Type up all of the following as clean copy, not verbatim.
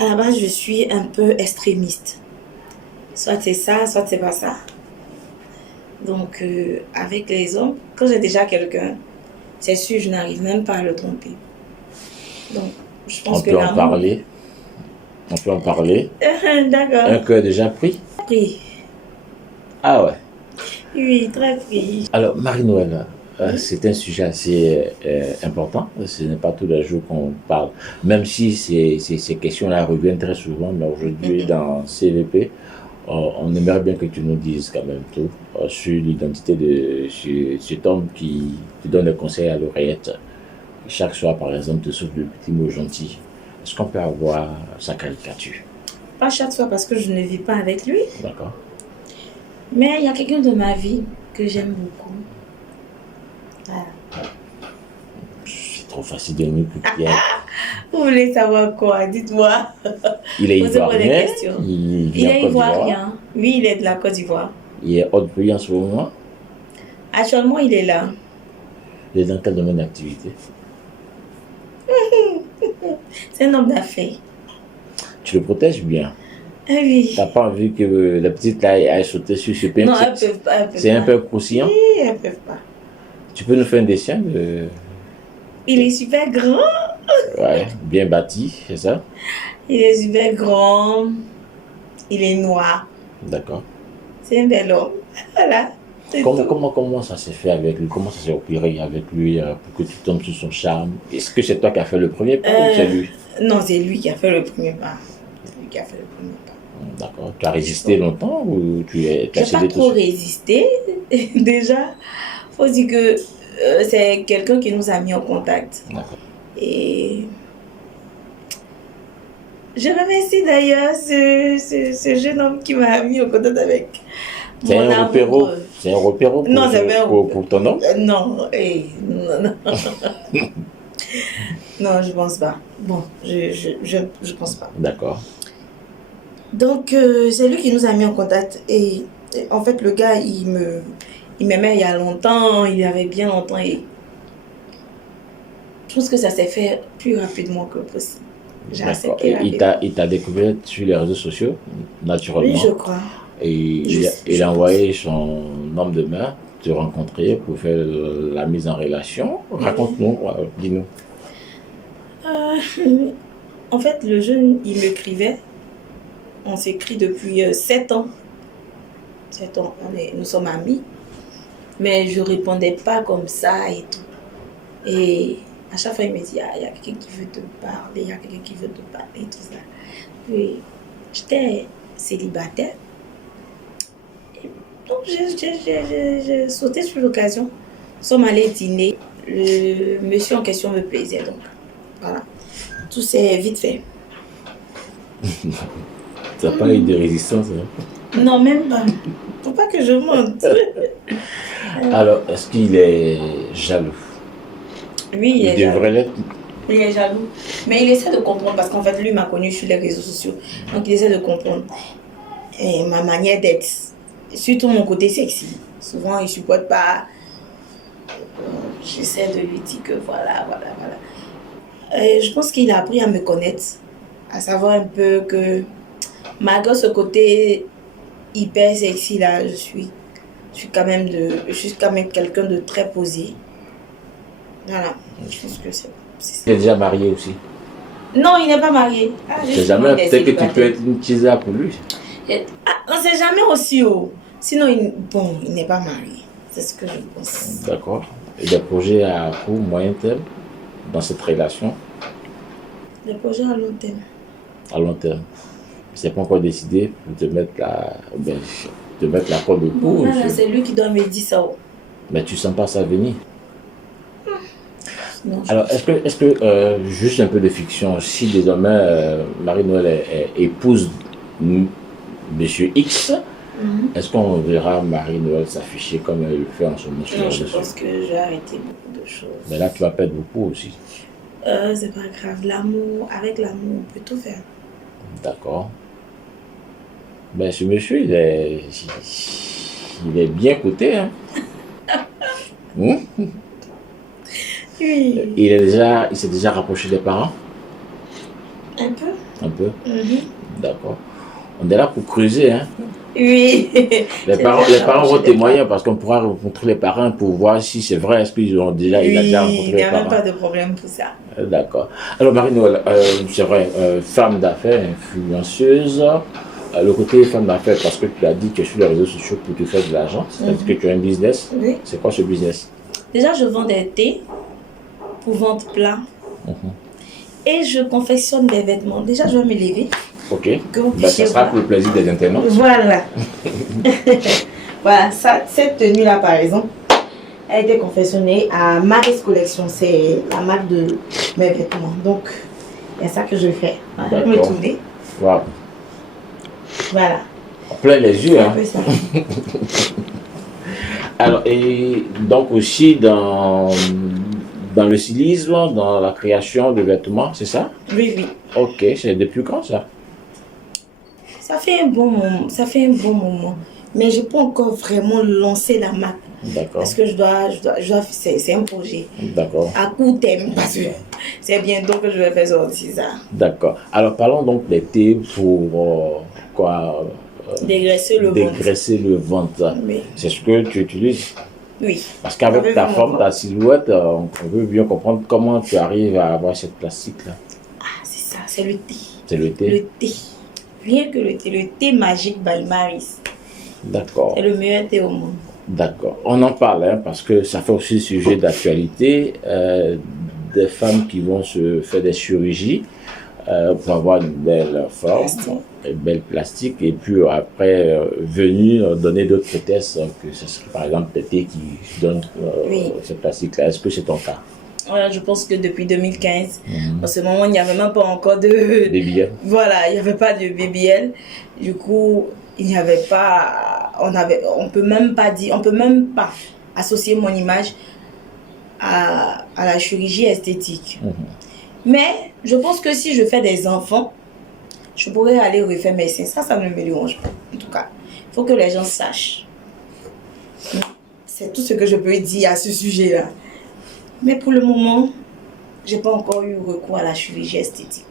À la base, je suis un peu extrémiste. Soit c'est ça, soit c'est pas ça. Donc, avec les hommes, quand j'ai déjà quelqu'un, c'est sûr, je n'arrive même pas à le tromper. Donc, je On pense que peut en l'amour... parler. On peut en parler. Un D'accord. cœur déjà pris. Pris. Ah ouais. Oui, très pris. Alors, Marie-Noël, Oui. c'est un sujet assez important. Ce n'est pas tous les jours qu'on parle. Même si ces questions-là reviennent très souvent, mais aujourd'hui, dans CVP, on aimerait bien que tu nous dises quand même tout sur l'identité de cet homme qui te donne des conseils à l'oreillette. Chaque soir, par exemple, te souffle le petit mot gentil. Est-ce qu'on peut avoir sa caricature? Pas chaque fois parce que je ne vis pas avec lui. D'accord. Mais il y a quelqu'un de ma vie que j'aime beaucoup. Voilà. C'est trop facile de nous couper. Vous voulez savoir quoi? Dites-moi. Il est Posez-moi des ivoirien, questions. il Il vit en est Côte d'Ivoire, ivoirien. Oui, il est de la Côte d'Ivoire. il est hors de pays en ce moment. Actuellement, il est là. Il est dans quel domaine d'activité? C'est un homme d'affaires. Tu le protèges bien. Ah oui. T'as pas envie que la petite là aille sauter sur ce pain? Non, elles peuvent pas. Elles peuvent C'est un pas. peu croustillant. Oui, elles peuvent pas. Tu peux nous faire un dessin de... Il est super grand. Ouais, bien bâti, c'est ça? Il est super grand. Il est noir. D'accord. C'est un bel homme. Voilà. C'est tout. Comment ça s'est fait avec lui? Comment ça s'est opéré avec lui pour que tu tombes sur son charme? Est-ce que c'est toi qui as fait le premier pas ou c'est lui? Non, c'est lui qui a fait le premier pas. C'est lui qui a fait le premier pas. D'accord. Tu as résisté longtemps ou tu as J'ai cédé pas tout trop de suite? résisté. Déjà, faut dire que c'est quelqu'un qui nous a mis en contact. D'accord. Et je remercie d'ailleurs ce jeune homme qui m'a mis en contact avec C'est mon un repéro. amoureux. C'est un repéro Non, c'est pas un pour ton homme? Non, non. Non, je pense pas. Bon, je pense pas. D'accord. Donc, c'est lui qui nous a mis en contact. Et en fait, le gars, il m'aimait il y a longtemps, il y avait bien longtemps. Et je pense que ça s'est fait plus rapidement que possible. J'ai D'accord. accepté Et rapidement. il t'a découvert sur les réseaux sociaux, naturellement. Oui, je crois. Et il a envoyé son homme de main te rencontrer pour faire la mise en relation. Raconte-nous, dis-nous. En fait, le jeune, il m'écrivait. On s'écrit depuis 7 ans. 7 ans, nous sommes amis. Mais je répondais pas comme ça et tout. Et à chaque fois, il me dit, ah, il y a quelqu'un qui veut te parler, il y a quelqu'un qui veut te parler, tout ça. Puis, j'étais célibataire. Et donc, j'ai sauté sur l'occasion. Nous sommes allés dîner. Le monsieur en question me plaisait, donc voilà. Tout s'est vite fait. Tu n'as pas eu de résistance, hein? Non, même pas. Faut pas que je monte. Alors, est-ce qu'il est jaloux? Oui, il est Il devrait jaloux. l'être. Il est jaloux. Mais il essaie de comprendre parce qu'en fait, lui m'a connu sur les réseaux sociaux. Donc, il essaie de comprendre et ma manière d'être. Surtout mon côté sexy. Souvent, il ne supporte pas. J'essaie de lui dire que voilà. Et je pense qu'il a appris à me connaître. À savoir un peu que malgré ce côté hyper sexy là, je suis quand même quelqu'un de très posé. Voilà. Je pense que c'est ça. Il est déjà marié aussi. Non, il n'est pas marié. C'est jamais, peut-être que tu peux être une teaser pour lui. On ne sait jamais aussi haut. Sinon, il n'est pas marié. C'est ce que je pense. D'accord. Et des projets à court, moyen terme dans cette relation? Des projets à long terme. À long terme. C'est pas encore décidé pour te mettre la corde au cou. Bon, c'est lui qui doit me dire ça. Mais tu sens pas ça venir. Non, Alors, est-ce que juste un peu de fiction, si désormais Marie-Noël épouse Monsieur X, est-ce qu'on verra Marie-Noël s'afficher comme elle le fait en ce moment sur les non, réseaux je pense sociaux? que j'ai arrêté beaucoup de choses. Mais là, tu vas perdre beaucoup aussi. C'est pas grave. Avec l'amour, on peut tout faire. D'accord. Ben, ce monsieur, il est bien coté, hein. Oui. Il s'est déjà rapproché des parents? Un peu. Un peu. peu. Mhm. D'accord. On est là pour creuser, hein. Oui. Les parents vont témoigner parce qu'on pourra rencontrer les parents pour voir si c'est vrai, est-ce qu'ils ont déjà, il a déjà rencontré Il les n'y a même parents. pas de problème pour ça. D'accord. Alors Marie-Noël, c'est vrai, femme d'affaires, influenceuse, le côté femme d'affaires, parce que tu as dit que sur les réseaux sociaux pour te faire de l'argent, c'est-à-dire que tu as un business. Oui. C'est quoi ce business? Déjà, je vends des thés pour vente plat. Et je confectionne des vêtements. Déjà, je vais me lever. Ok. Que vous Ben, ça puissiez sera voir. pour le plaisir des internautes. Voilà. Voilà, ça, cette tenue-là, par exemple, elle a été confectionnée à Maris Collection. C'est la marque de mes vêtements. Donc, il y a ça que je fais. Voilà, je vais me D'accord. tourner. Wow. Voilà. On plein les yeux, C'est un hein. peu ça. Alors, et donc aussi dans le stylisme, dans la création de vêtements, c'est ça? Oui, oui. Ok, c'est depuis quand ça? Ça fait un bon moment. Ça fait un bon moment. Mais je n'ai pas encore vraiment lancé la marque. D'accord. Parce que c'est un projet. D'accord. À court terme, parce que c'est bientôt que je vais faire sortir ça. D'accord. Alors parlons donc des thés pour quoi? Dégraisser le ventre. Dégraisser le ventre. Oui. C'est ce que tu utilises? Oui. Parce qu'avec Avec ta mon forme, ventre. ta silhouette, on veut bien comprendre comment tu arrives à avoir cette plastique-là. Ah, c'est ça, c'est le thé. C'est le thé? Le thé. Rien que le thé magique by Maris. D'accord. C'est le meilleur thé au monde. D'accord. On en parle, hein, parce que ça fait aussi sujet d'actualité. Des femmes qui vont se faire des chirurgies pour avoir une belle forme, une belle plastique, et puis après venir donner d'autres prothèses, que ce serait par exemple des thés qui donnent Oui. cette plastique-là. Est-ce que c'est ton cas? Voilà, je pense que depuis 2015, en ce moment, il n'y avait même pas encore de... Des billets? Voilà, il n'y avait pas de BBL. Du coup, il n'y avait pas... On peut même pas associer mon image à la chirurgie esthétique. Mais je pense que si je fais des enfants, je pourrais aller refaire mes seins. Ça ne me dérange pas. En tout cas, il faut que les gens sachent. C'est tout ce que je peux dire à ce sujet-là. Mais pour le moment, je n'ai pas encore eu recours à la chirurgie esthétique.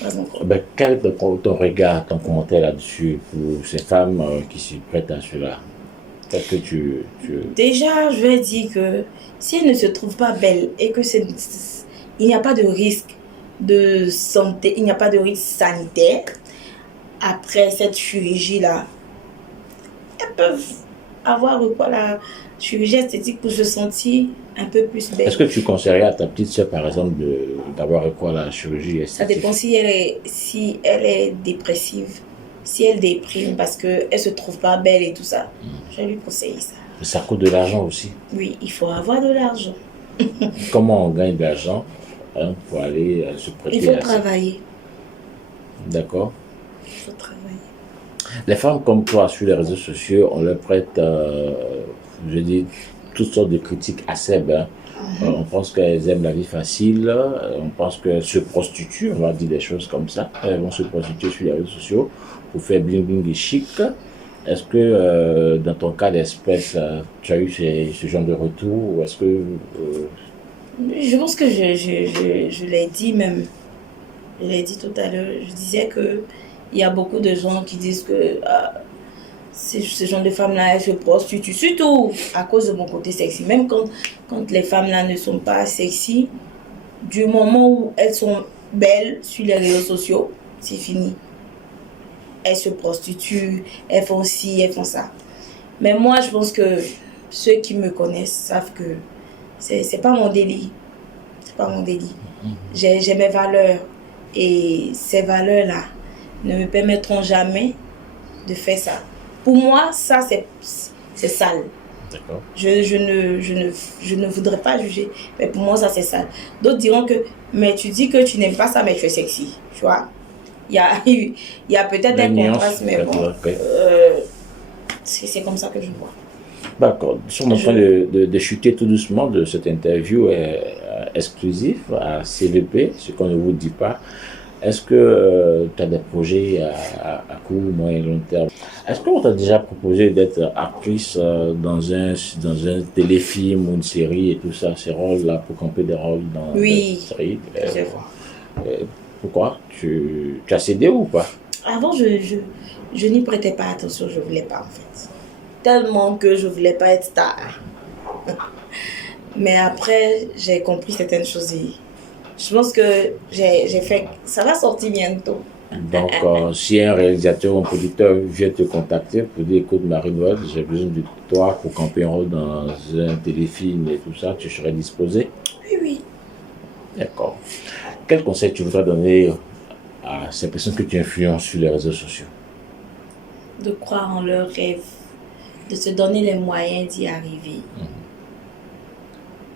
Pas encore. Ben, quel est ton regard, ton commentaire là-dessus pour ces femmes qui s'y prêtent à cela? Qu'est-ce que tu... Déjà, je vais dire que si elles ne se trouvent pas belles et que il n'y a pas de risque de santé, il n'y a pas de risque sanitaire après cette chirurgie-là, elles peuvent avoir recours à la chirurgie esthétique pour se sentir un peu plus belle. Est-ce que tu conseillerais à ta petite soeur, par exemple, d'avoir recours à la chirurgie esthétique? Ça dépend si elle est dépressive, si elle déprime parce qu'elle ne se trouve pas belle et tout ça. Je vais lui conseiller ça. Ça coûte de l'argent aussi. Oui, il faut avoir de l'argent. Comment on gagne de l'argent pour aller se prêter? Il faut travailler. D'accord. Il faut travailler. Les femmes comme toi sur les réseaux sociaux, on leur prête, je dis, toutes sortes de critiques acerbes. Hein. On pense qu'elles aiment la vie facile, on pense qu'elles se prostituent, on va dire des choses comme ça. Elles vont se prostituer sur les réseaux sociaux pour faire bling bling et chic. Est-ce que dans ton cas d'espèce, tu as eu ce genre de retour ou est-ce que... Je pense que je l'ai dit même. Je l'ai dit tout à l'heure. Je disais que il y a beaucoup de gens qui disent que ce genre de femmes-là, elles se prostituent. Surtout à cause de mon côté sexy. Même quand les femmes-là ne sont pas sexy, du moment où elles sont belles sur les réseaux sociaux, c'est fini. Elles se prostituent, elles font ci, elles font ça. Mais moi, je pense que ceux qui me connaissent savent que c'est pas mon délit. C'est pas mon délit. J'ai mes valeurs. Et ces valeurs-là ne me permettront jamais de faire ça. Pour moi, ça, c'est sale. D'accord. Je ne voudrais pas juger, mais pour moi, ça, c'est sale. D'autres diront que, mais tu dis que tu n'aimes pas ça, mais tu es sexy. Tu vois? Il y a peut-être un contraste, mais bon, c'est comme ça que je vois. D'accord. Nous sommes en train de chuter tout doucement de cette interview exclusive à CVP, ce qu'on ne vous dit pas. Est-ce que tu as des projets à court, moyen et long terme? Est-ce qu'on t'a déjà proposé d'être actrice dans un téléfilm ou une série et tout ça, ces rôles-là, pour camper des rôles dans Oui, des séries? Pourquoi? Tu as cédé ou pas? Avant, je n'y prêtais pas attention, je ne voulais pas en fait. Tellement que je ne voulais pas être star. Mais après, j'ai compris certaines choses et je pense que j'ai fait... Ça va sortir bientôt. Donc, si un réalisateur ou un producteur vient te contacter pour dire, écoute, Marie-Noël, j'ai besoin de toi pour camper un rôle dans un téléfilm et tout ça, tu serais disposé? Oui, oui. D'accord. Quel conseil tu voudrais donner à ces personnes que tu influences sur les réseaux sociaux? De croire en leurs rêves, de se donner les moyens d'y arriver,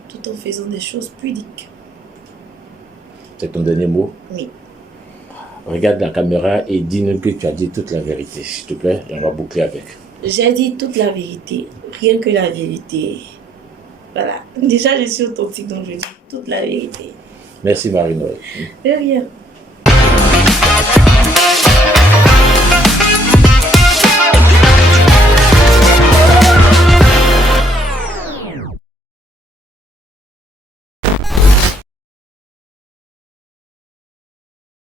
tout en faisant des choses pudiques. C'est ton dernier mot? Oui. Regarde la caméra et dis-nous que tu as dit toute la vérité, s'il te plaît, et on va boucler avec. J'ai dit toute la vérité, rien que la vérité. Voilà. Déjà, je suis authentique, donc je dis toute la vérité. Merci Marie-Noël. De rien.